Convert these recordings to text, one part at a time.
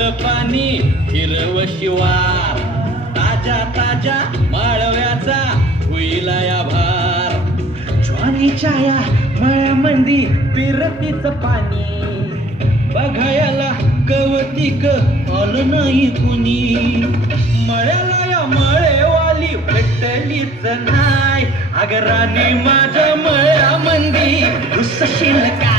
निळ पाणी हिरव शिवार ताजा ताजा माळव्याचा हुईला या भार. ज्वानीच्या या मळ्यामंदी पिरतीच पाणी. बघायला गवतिक आलं नाही कुणी. मळ्याला या मळेवाली भेटलीच नाही. अगराने माझ्या मळ्यामंदी घुसशील काय?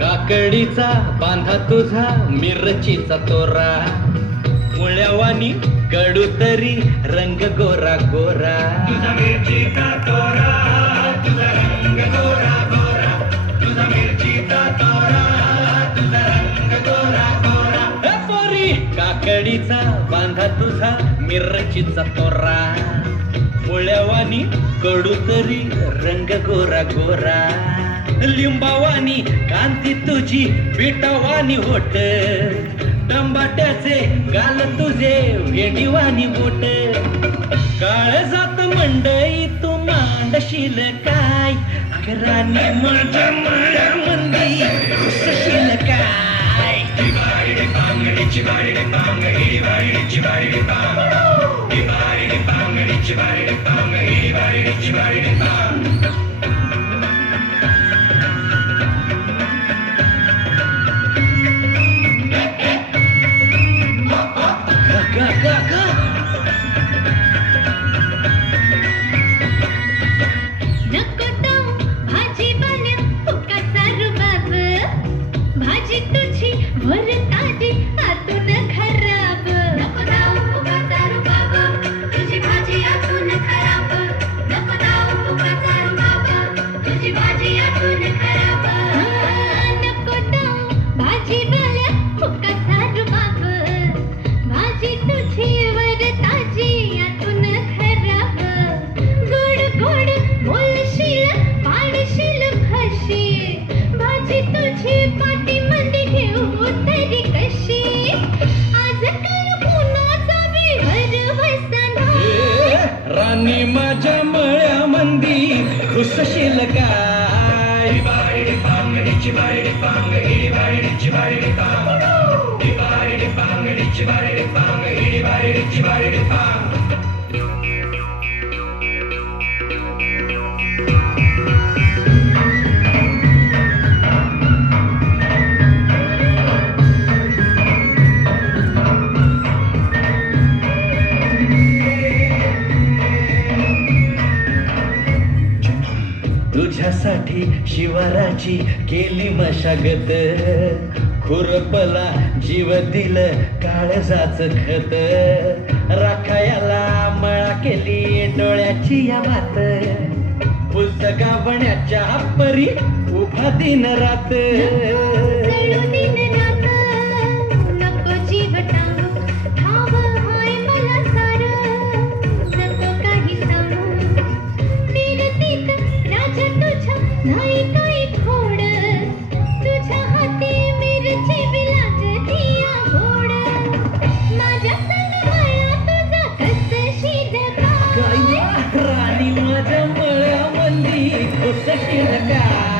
काकडीचा बांधा तुझा मिरचीचा तोरा. मुळ्यावानी कडू तरी रंग गोरा गोरा. ए पोरी काकडीचा बांधा तुझा मिरचीचा तोरा. मुळ्यावानी कडू तरी रंग गोरा गोरा. लिंबावानी कांती तुझी पिटावानी होट टंबाट्याचे गाल तुझे भेंडीवानी बोट. काळ जात मंडई तू मांडशील काय? अगराने माझ्या मंदी घुसशील काय? गा, मी माझ्या मळ्यामंदी घुसशील काय? साठी शिवाराची केली मशागत. खुरपला जीव दिल काळजाच खत. राखायाला मळा केली डोळ्याची या मात पुस्तकावण्याच्या परी उभा दिन रात. राणी माझ्या मळ्यामंदी घुसशील काय